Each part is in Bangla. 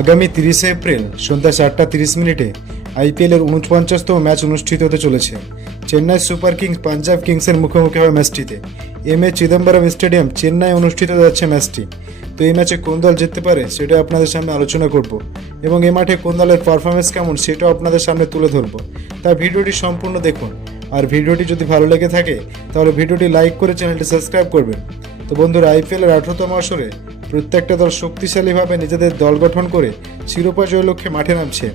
আগামী 30শে এপ্রিল সন্ধ্যা 4:30 আইপিএলের 49তম ম্যাচ অনুষ্ঠিত হতে চলেছে। চেন্নাই সুপার কিংস পাঞ্জাব কিংসের মুখোমুখি হবে ম্যাচটিতে। এম.এ. চিদম্বরম স্টেডিয়াম চেন্নাই অনুষ্ঠিত হতে যাচ্ছে ম্যাচটি। তো এই ম্যাচে কোন দল জিততে পারে সেটা আপনাদের সামনে আলোচনা করব এবং এই মাঠে কোন দলের পারফরমেন্স কেমন সেটাও আপনাদের সামনে তুলে ধরবো। তাই ভিডিওটি সম্পূর্ণ দেখুন, আর ভিডিওটি যদি ভালো লেগে থাকে তাহলে ভিডিওটি লাইক করে চ্যানেলটি সাবস্ক্রাইব করবেন। তো বন্ধুরা, আইপিএলের 18তম আসরে প্রত্যেকটা দল শক্তিশালীভাবে নিজেদের দল গঠন করে শিরোপা জয়ের লক্ষ্যে মাঠে নামছে।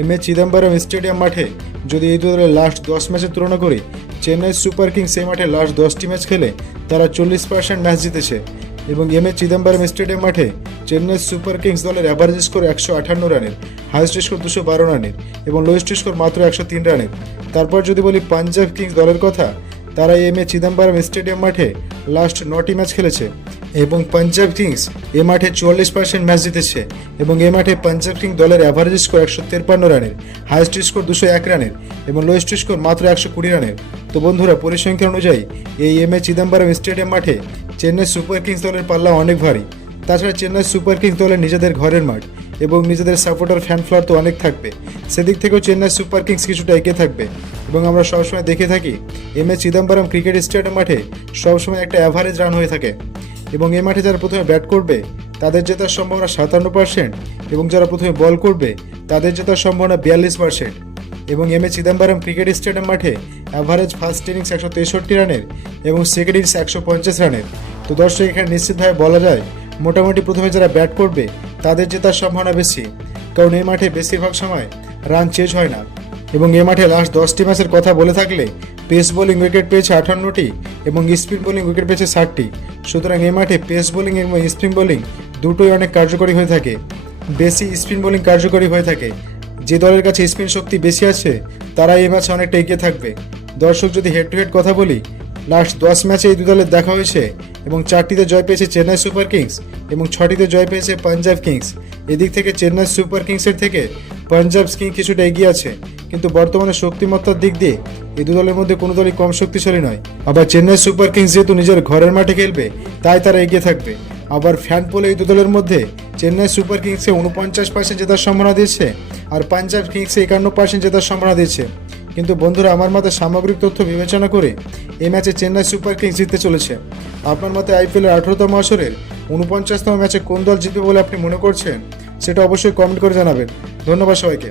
এম.এ. চিদম্বরম স্টেডিয়াম মাঠে যদি এই দলের লাস্ট 10 ম্যাচের তুলনা করি, চেন্নাই সুপার কিংস এই মাঠে লাস্ট 10টি ম্যাচ খেলে তারা 40% ম্যাচ জিতেছে এবং এম.এ. চিদম্বরম স্টেডিয়াম মাঠে চেন্নাই সুপার কিংস দলের অ্যাভারেজ স্কোর 158 রানের, হাইয়েস্ট স্কোর 212 রানের এবং লোয়েস্ট স্কোর মাত্র 103 রানের। তারপর যদি বলি পাঞ্জাব কিংস দলের কথা, তারা এম.এ. চিদম্বরম স্টেডিয়াম মাঠে লাস্ট 9টি ম্যাচ খেলেছে এবং পাঞ্জাব কিংস এ মাঠে 44% ম্যাচ জিতেছে এবং এ মাঠে পাঞ্জাব কিংস দলের অ্যাভারেজ স্কোর 153 রানের, হাইয়েস্ট স্কোর 201 রানের এবং লোয়েস্ট স্কোর মাত্র 120 রানের। তো বন্ধুরা, পরিসংখ্যান অনুযায়ী এই এম.এ. চিদম্বরম স্টেডিয়াম মাঠে চেন্নাই সুপার কিংস দলের পাল্লা অনেক ভারী। তাছাড়া চেন্নাই সুপার কিংস দলের নিজেদের ঘরের মাঠ এবং নিজেদের সাপোর্টার ফ্যান ফ্লোর তো অনেক থাকবে, সেদিক থেকেও চেন্নাই সুপার কিংস কিছুটা এগিয়ে থাকবে। এবং আমরা সবসময় দেখে থাকি এম.এ. চিদম্বরম ক্রিকেট স্টেডিয়াম মাঠে সবসময় একটা অ্যাভারেজ রান হয়ে থাকে এবং এই মাঠে যারা প্রথমে ব্যাট করবে তাদের জেতার সম্ভাবনা 57% এবং যারা প্রথমে বল করবে তাদের জেতার সম্ভাবনা 42%। এবং এম.এ. চিদম্বরম ক্রিকেট স্টেডিয়াম মাঠে অ্যাভারেজ ফার্স্ট ইনিংস 163 রানের এবং সেকেন্ড ইনিংস 150 রানের। তো দর্শক, এখানে নিশ্চিতভাবে বলা যায় মোটামুটি প্রথমে যারা ব্যাট করবে তাদের জেতার সম্ভাবনা বেশি, কারণ এই মাঠে বেশিরভাগ সময় রান চেজ হয় না। এবং এ মাঠে লাস্ট 10টি ম্যাচের কথা বলে থাকলে পেস বোলিং উইকেট পেয়েছে 58টি এবং স্পিন বোলিং উইকেট পেয়েছে 60টি। সুতরাং এই মাঠে পেস বোলিং এবং স্পিন বোলিং দুটোই অনেক কার্যকরী হয়ে থাকে। বেশি স্পিন বোলিং কার্যকরী হয়ে থাকে। যে দলের কাছে স্পিন শক্তি বেশি আছে তারা এই ম্যাচে অনেকটা এগিয়ে থাকবে। দর্শক, যদি হেড টু হেড কথা বলি, লাস্ট 10 ম্যাচে এই দু দলের দেখা হয়েছে এবং 4টিতে জয় পেয়েছে চেন্নাই সুপার কিংস এবং 6টিতে জয় পেয়েছে পাঞ্জাব কিংস। এদিক থেকে চেন্নাই সুপার কিংসের থেকে পাঞ্জাব কিংস কিছুটা এগিয়ে আছে, কিন্তু বর্তমানে শক্তিমত্তার দিক দিয়ে এই দু দলের মধ্যে কোনো দলই কম শক্তিশালী নয়। আবার চেন্নাই সুপার কিংস যেহেতু নিজের ঘরের মাঠে খেলবে তাই তারা এগিয়ে থাকবে। আবার ফ্যান পোলে এই দু দলের মধ্যে চেন্নাই সুপার কিংসে 49% জেতার সম্ভাবনা দিয়েছে আর পাঞ্জাব কিংসে 51% জেতার সম্ভাবনা দিয়েছে। কিন্তু বন্ধুরা, আমার মতে সামগ্রিক তথ্য বিবেচনা করে এই ম্যাচে চেন্নাই সুপার কিংস জিততে চলেছে। আপনার মতে আইপিএলের 18তম আসরের 49তম ম্যাচে কোন দল জিতবে বলে আপনি মনে করছেন সেটা অবশ্যই কমেন্ট করে জানাবেন। ধন্যবাদ সবাইকে।